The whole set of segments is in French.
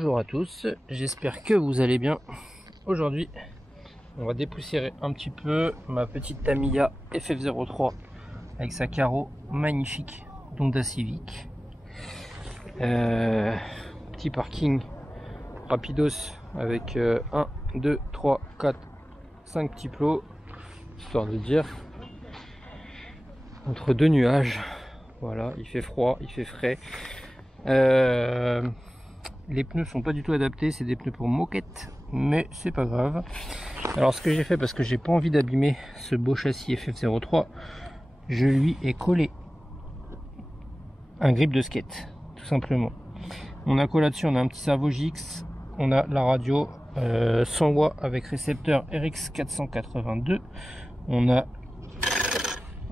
Bonjour à tous, j'espère que vous allez bien. Aujourd'hui, on va dépoussiérer un petit peu ma petite Tamiya FF03 avec sa carreau magnifique d'Honda Civic. Petit parking rapidos avec 1, 2, 3, 4, 5 petits plots, histoire de dire, entre deux nuages. Voilà, il fait froid, il fait frais. Les pneus sont pas du tout adaptés, c'est des pneus pour moquette, mais c'est pas grave. Alors ce que j'ai fait, parce que j'ai pas envie d'abîmer ce beau châssis FF03, je lui ai collé un grip de skate, tout simplement. On a collé là-dessus, on a un petit servo JX, on a la radio 100 watts avec récepteur RX 482, on a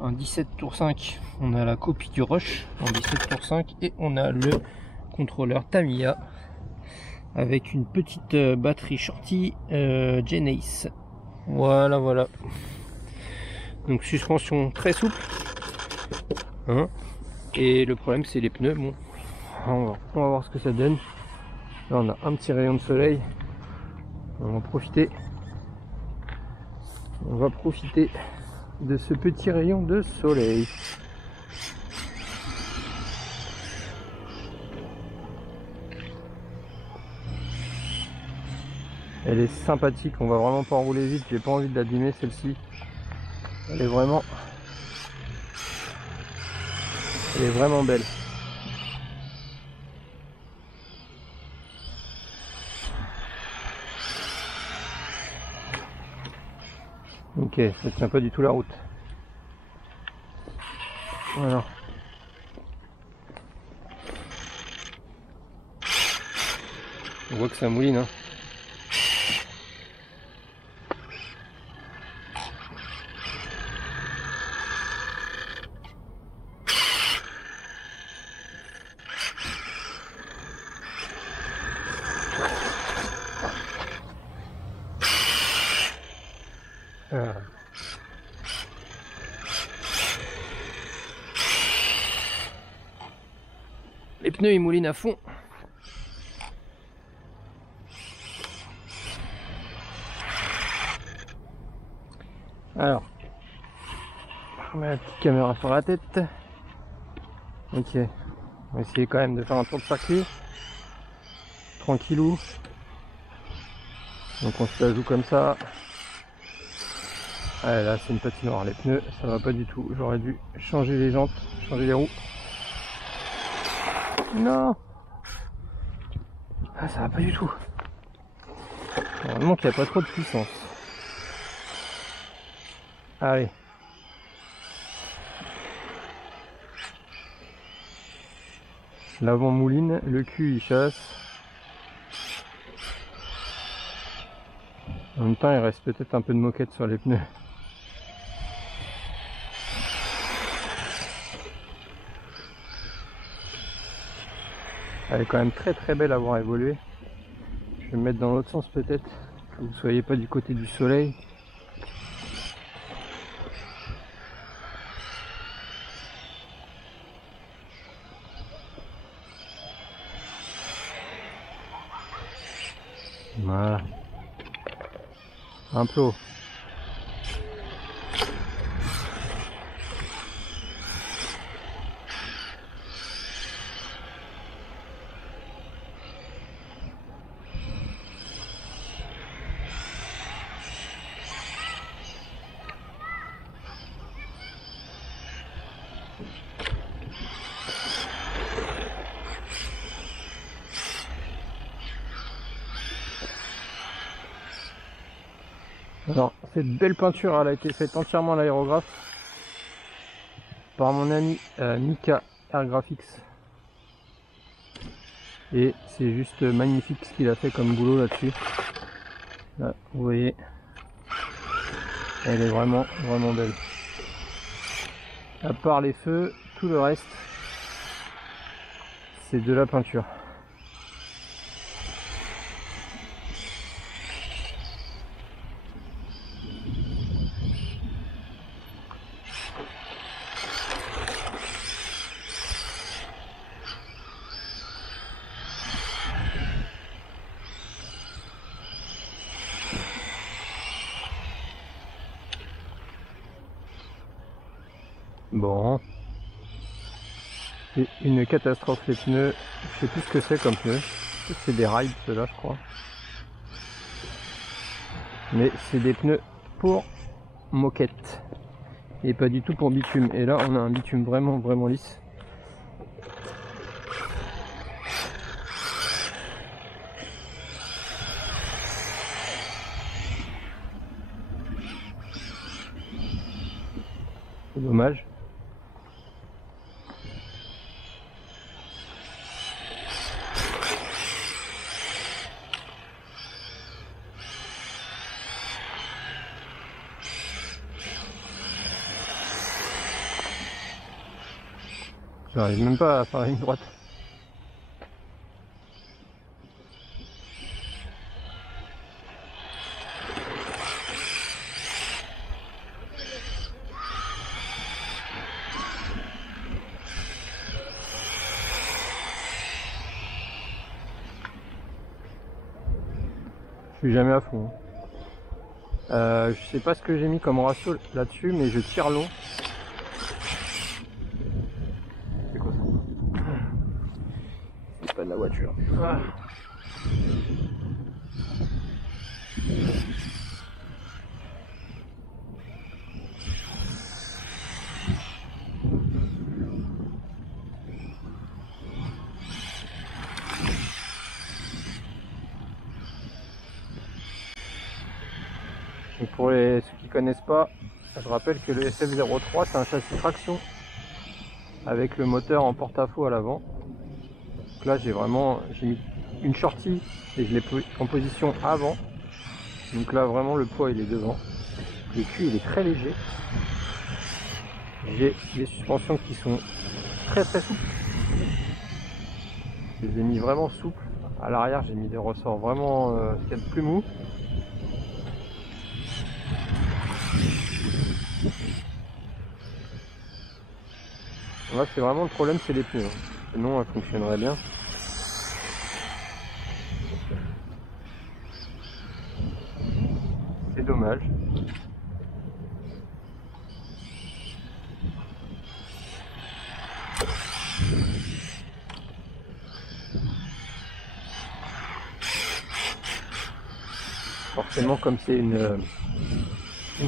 un 17 tours 5, on a la copie du Rush en 17 tours 5 et on a le contrôleur Tamiya avec une petite batterie shorty Genesis. Voilà. Donc suspension très souple. Hein, et le problème c'est les pneus. Bon, on va voir ce que ça donne. Là on a un petit rayon de soleil. On va profiter. On va profiter de ce petit rayon de soleil. Elle est sympathique, on va vraiment pas rouler vite, j'ai pas envie de l'abîmer celle-ci. Elle est vraiment belle. Ok, ça tient pas du tout la route. Voilà. On voit que ça mouline, hein. Les pneus ils moulinent à fond. Alors, on met la petite caméra sur la tête. Ok, on va essayer quand même de faire un tour de circuit. Tranquillou. Donc on se la joue comme ça. Ah, là c'est une patinoire, les pneus ça va pas du tout. J'aurais dû changer les jantes, changer les roues. Non, ah, ça va pas du tout. Normalement qu'il n'y a pas trop de puissance. Allez. L'avant mouline, le cul il chasse. En même temps il reste peut-être un peu de moquette sur les pneus. Elle est quand même très belle à avoir évolué. Je vais me mettre dans l'autre sens peut-être, que vous ne soyez pas du côté du soleil. Voilà. Un peu haut. Alors, cette belle peinture, elle a été faite entièrement à l'aérographe par mon ami Mika Airgraphics. Et c'est juste magnifique ce qu'il a fait comme boulot là-dessus. Là, vous voyez, elle est vraiment belle. À part les feux, tout le reste, c'est de la peinture. Bon. C'est une catastrophe les pneus. Je sais plus ce que c'est comme pneus. C'est des rides ceux-là je crois. Mais c'est des pneus pour moquette. Et pas du tout pour bitume. Et là on a un bitume vraiment lisse. C'est dommage. J'arrive même pas à faire une droite. Je suis jamais à fond. Je sais pas ce que j'ai mis comme ratio là-dessus, mais je tire long. C'est quoi ça? C'est pas de la voiture. Ah. Donc pour ceux qui connaissent pas, je rappelle que le SF03 c'est un châssis traction avec le moteur en porte-à-faux à l'avant. Donc là j'ai mis une shorty et je l'ai pris en position avant. Donc là vraiment le poids il est devant. Le cul il est très léger. J'ai des suspensions qui sont très souples. Je les ai mis vraiment souples. À l'arrière j'ai mis des ressorts vraiment ce qu'il y a de plus mou. Là c'est vraiment le problème, c'est les pneus. Sinon elle fonctionnerait bien. C'est dommage. Forcément comme c'est une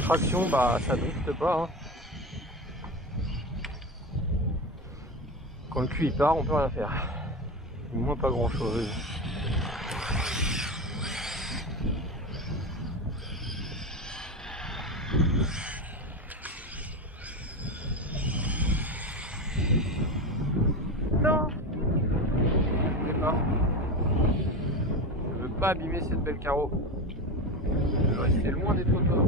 traction, bah ça drifte pas. Hein. Quand le cul il part, on peut rien faire. Du moins pas grand chose. Non, je sais pas. Je veux pas abîmer cette belle carreau. Je veux rester loin des trottoirs.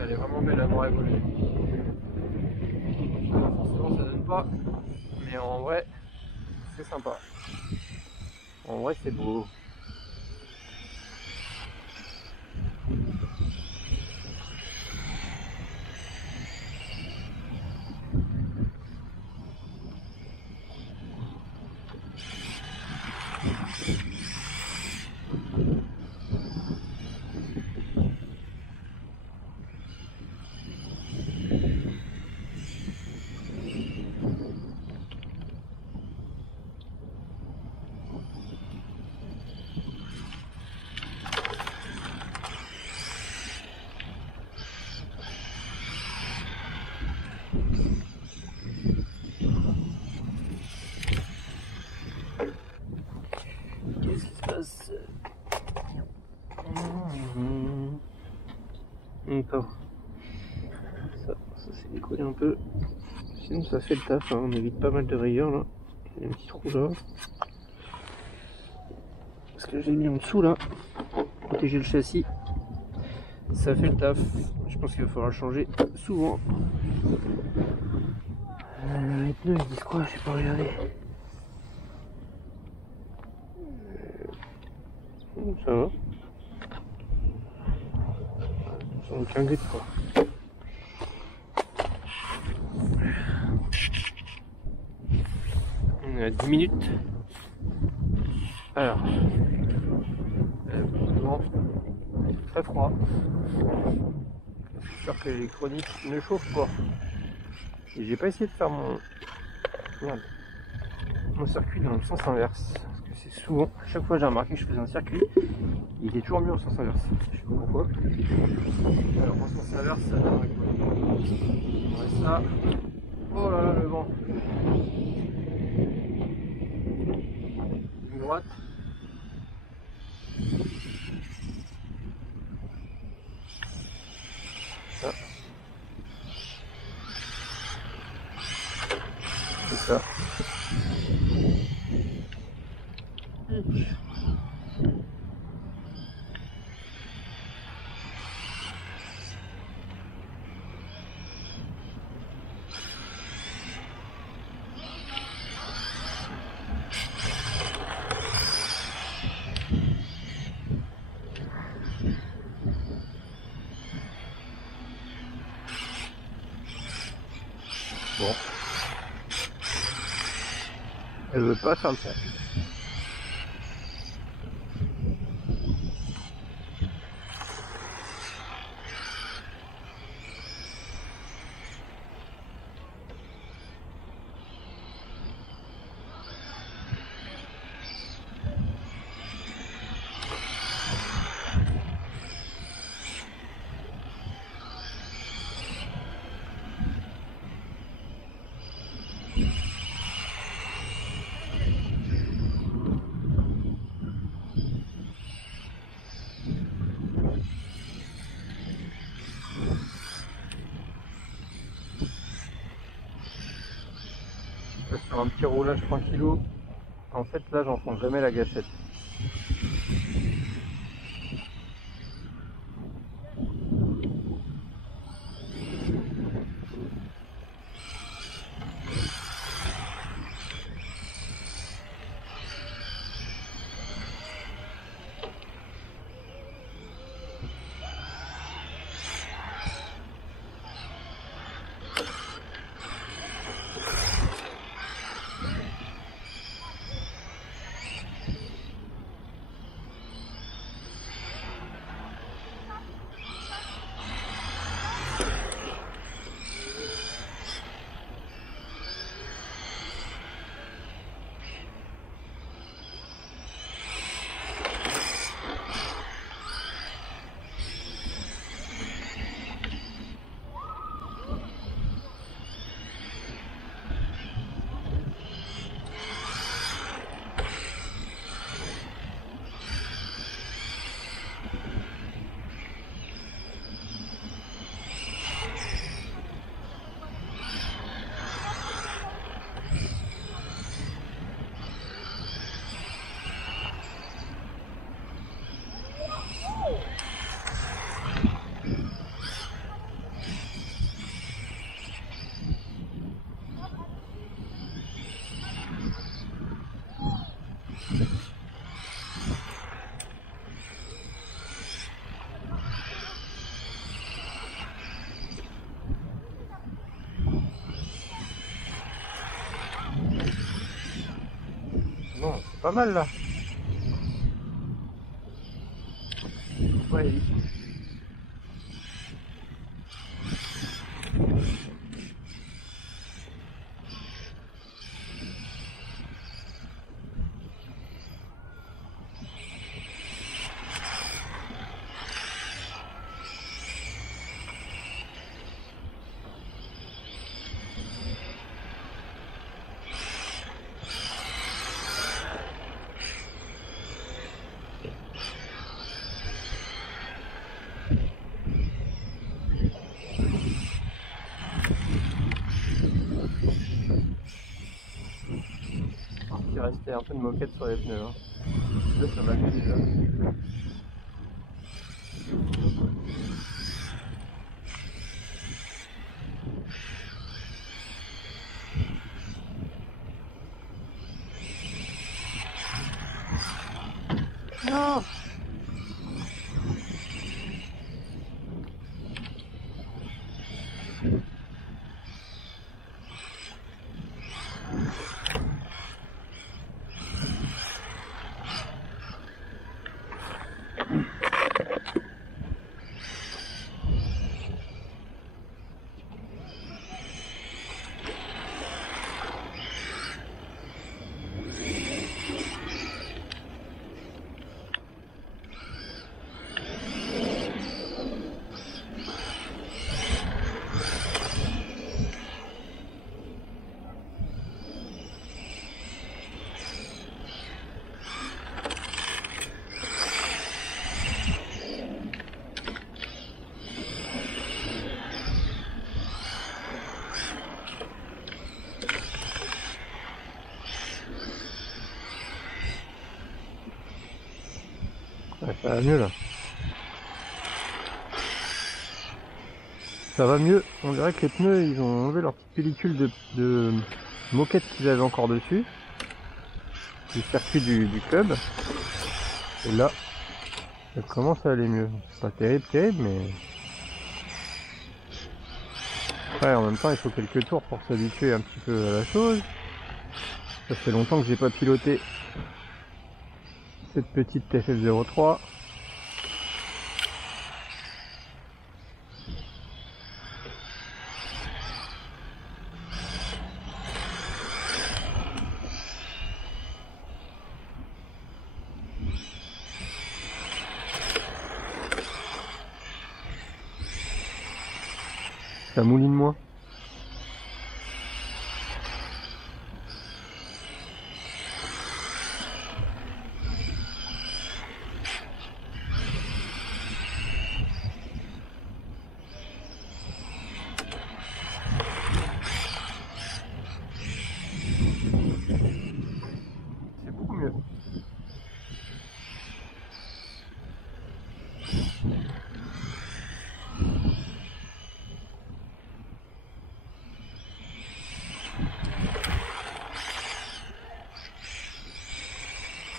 Elle est vraiment belle à voir évoluer. Forcément ça donne pas, mais en vrai c'est sympa. En vrai c'est beau. nettoyer un peu. Sinon ça fait le taf, hein. On évite pas mal de rayures là. Il y a un petit trou là. Parce que j'ai mis en dessous là, pour protéger le châssis. Ça fait le taf. Je pense qu'il va falloir changer souvent. Les pneus ils disent quoi? J'ai pas regardé. Ça va. Sans aucun grip quoi. On est à 10 minutes. Alors, bon, très froid. J'espère que l'électronique ne chauffe pas. Et j'ai pas essayé de faire mon circuit dans le sens inverse. Parce que c'est souvent, chaque fois j'ai remarqué que je faisais un circuit, il était toujours mieux en sens inverse. Je sais pas pourquoi. Alors en sens inverse, ça donnerait quoi? Ouais, ça. Oh là là, le vent. Une droite. Ça. C'est ça. Bon. Elle veut pas faire le cercle. Sur un petit roulage tranquillou. En fait là j'enfonce jamais la gâchette. Non, c'est pas mal là. Ouais, qu'il restait un peu de moquette sur les pneus. Hein. Là, ça va mieux déjà. Non. Ouais, ça va mieux là. Ça va mieux. On dirait que les pneus, ils ont enlevé leur petite pellicule de moquette qu'ils avaient encore dessus. Du circuit du club. Et là, ça commence à aller mieux. C'est pas terrible, mais... Ouais, en même temps, il faut quelques tours pour s'habituer un petit peu à la chose. Ça fait longtemps que j'ai pas piloté cette petite FF03. Ça mouline moins. C'est beaucoup mieux.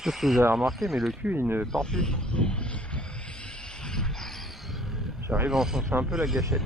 Je sais pas si vous avez remarqué, mais le cul il ne part plus. J'arrive à enfoncer un peu la gâchette.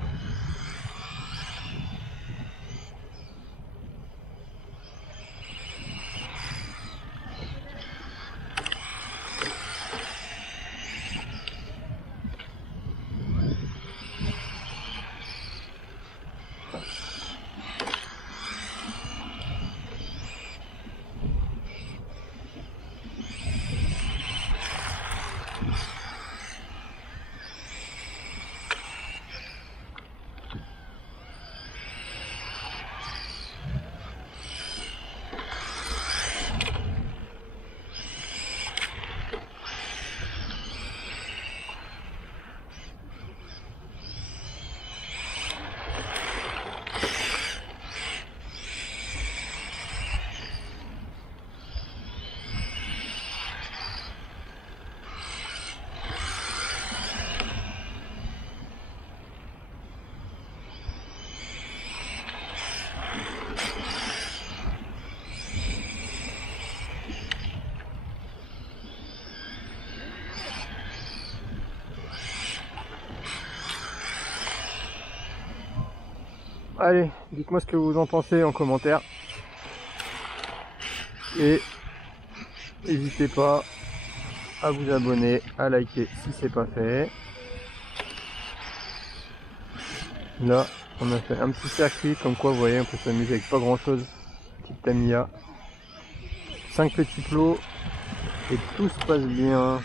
Allez, dites-moi ce que vous en pensez en commentaire. Et n'hésitez pas à vous abonner, à liker si c'est pas fait. Là, on a fait un petit circuit, comme quoi vous voyez, on peut s'amuser avec pas grand chose. Petite Tamiya. 5 petits plots et tout se passe bien.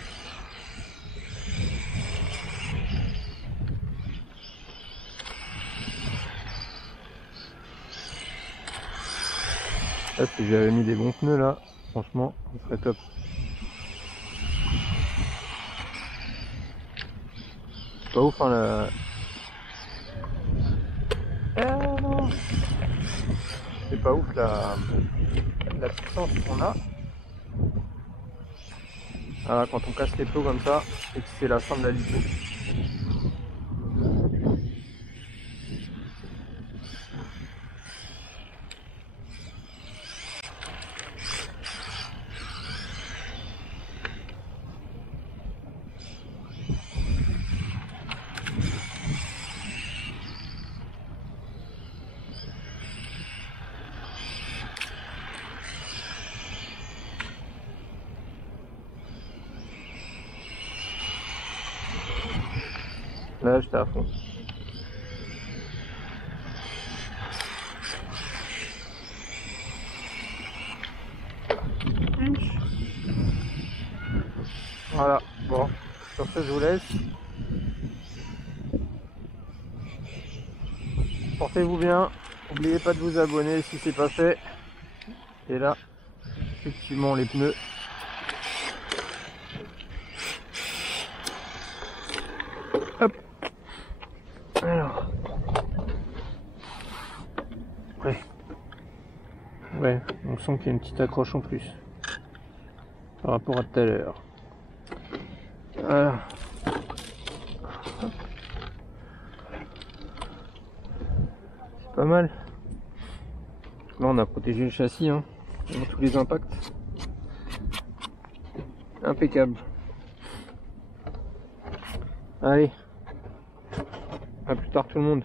Là, si j'avais mis des bons pneus là, franchement, ce serait top. C'est pas ouf hein c'est pas ouf la puissance qu'on a. Voilà, quand on casse les plots comme ça, et que c'est la fin de la lipo. Là, j'étais à fond. Voilà, bon, sur ce, je vous laisse. Portez-vous bien. N'oubliez pas de vous abonner si c'est pas fait. Et là, effectivement, les pneus. Hop. Alors. Ouais, on sent qu'il y a une petite accroche en plus par rapport à tout à l'heure. Voilà. C'est pas mal. Là, on a protégé le châssis, hein, dans tous les impacts. Impeccable. Allez, à plus tard tout le monde.